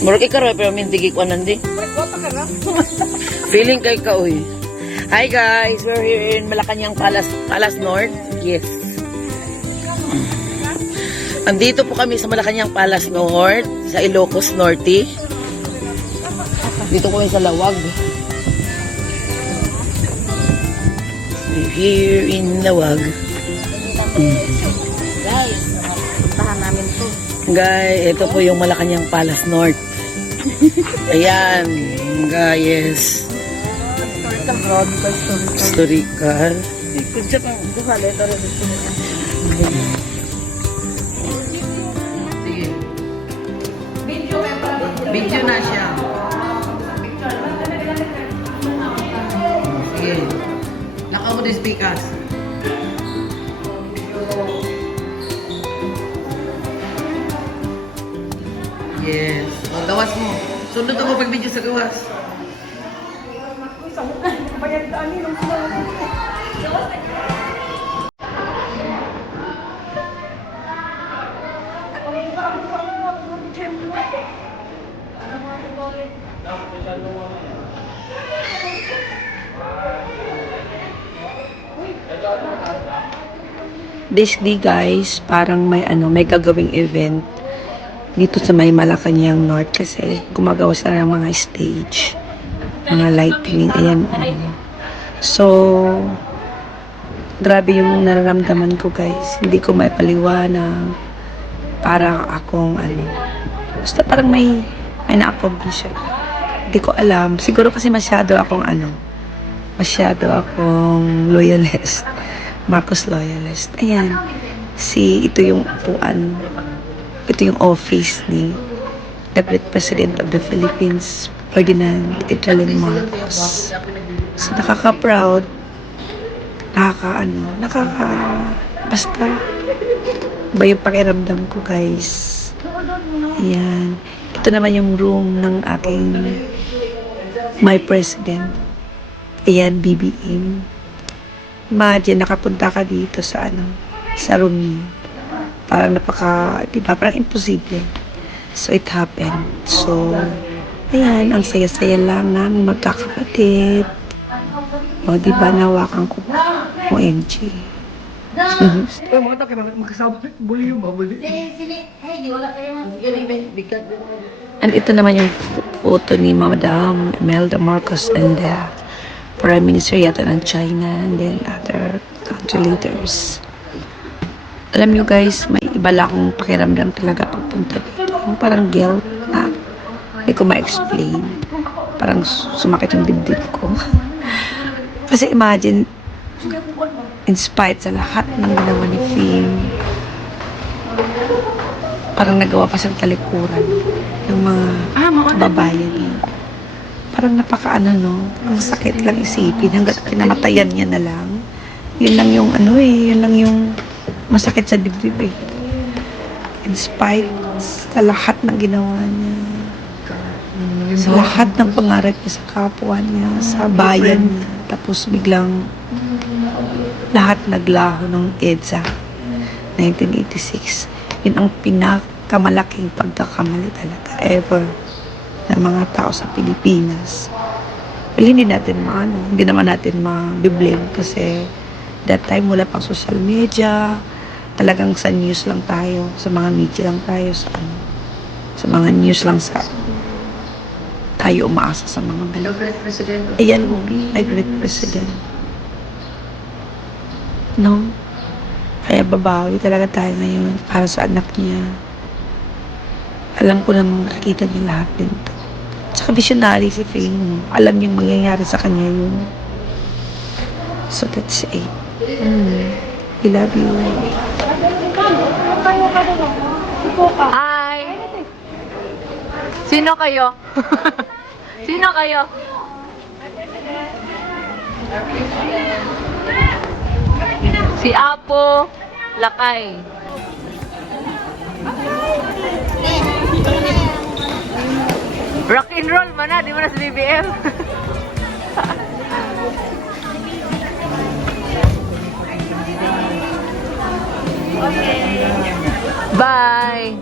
Murag ikaw pero mintigik ko nandi. Feeling kay ka uy. Hi guys, we're here in Malacanang Palace North. Yes. Andito po kami sa Malacanang Palace North, sa Ilocos Norte. Dito kami sa Lawag. We're here in Lawag. Guys, puntahan namin to. Guys, ito po yung Malacanang Palace North. Ayan, guys. Historical. Sige. Video na siya. Sige. Nakaw mo din speakers. Yes. O, gawas mo. Sundot ako pag video sa gawas. This day guys, parang may gagawing event dito sa may Malacanang North kasi gumagawa sila ng mga stage, mga lighting, ayan. So, grabe yung nararamdaman ko guys. Hindi ko maipaliwanag. Parang akong basta parang may na-accomplish. Hindi ko alam. Siguro kasi masyado akong loyalist. Marcos loyalist. Ayan. Ito yung upuan. Ito yung office ni the great President of the Philippines, Ferdinand Italin Marcos. So, nakaka-proud. Basta, ba yung pakiramdam ko, guys. Ayan. Ito naman yung room ng aking my president. Ayan, BBM. Imagine, nakapunta ka dito sa room niya. Parang parang imposible. So, it happened. So, ayan, ang saya-saya lang namin magkakapatid. O, nawakan ko OMG. And ito naman yung photo ni Madam Imelda Marcos and the Prime Minister yata ng China and then other country leaders. Alam nyo guys, may iba lang akong pakiramdam talaga pagpunta dito. Yung parang guilt na hindi ko ma-explain. Parang sumakit yung dibdib ko. Kasi imagine, in spite sa lahat ng ginawa ni Fim, parang nagawa pa siyang talikuran ng mga babayan niya. Parang ang sakit lang isipin hanggat pinamatayan niya na lang. Yun lang yung yun lang yung masakit sa dibdib eh. In spite sa lahat ng ginawa niya, sa lahat ng pangarap niya sa kapwa niya, sa bayan niya, tapos biglang lahat naglaho ng EDSA 1986. Yun ang pinakamalaking pagkakamali talaga ever ng mga tao sa Pilipinas. Well, hindi naman natin ma-blame kasi that time wala pang social media. Talagang sa news lang tayo, sa mga media lang tayo, sa mga news lang tayo umaasa sa mga Hello, Great President. Ayan, my great president. No? Kaya babawi talaga tayo ngayon para sa anak niya. Alam ko namang nakikita niya lahat nito. Tsaka visionary si Fing. Alam niyang mangyayari sa kanya yun. So that's it. I love you. Hi! Sino kayo? Sino kayo? Si Apo Lakay. Rock and roll man na, di mo na sa BBM. Bye!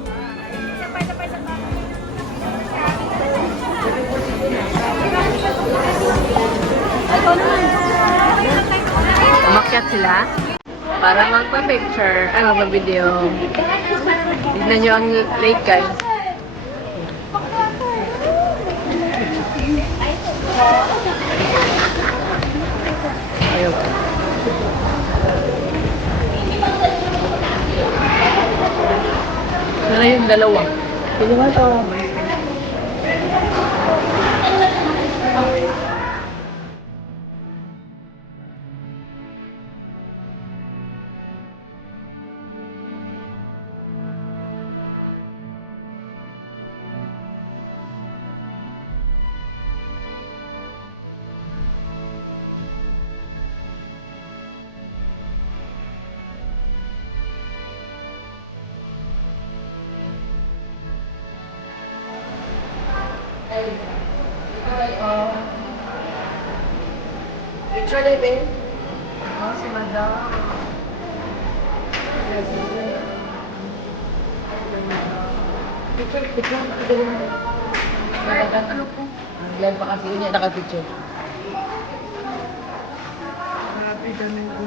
Umakyat sila para magpa-picture, ay magpa-video. Tignan nyo ang lake guys. Ayaw. Wala yung dalawa. Pwede ba ito? Picture na Ben? Oh, si Madam. Picture. Ano po? Ang glan pa kasi yun yan, nakapicture. Happy dami ko.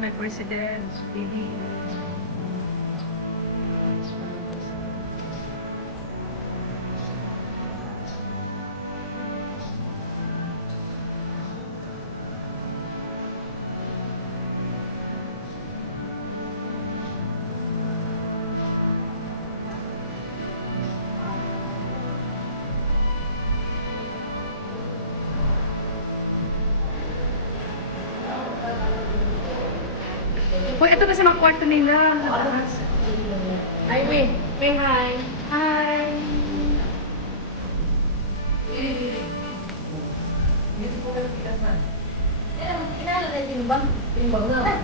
My president, baby. Uy, ito na sa mga kwarto nila. Hi, May. May, hi. Hi. Dito po kayo tigas man. Kinala na yung timbang. Timbang na.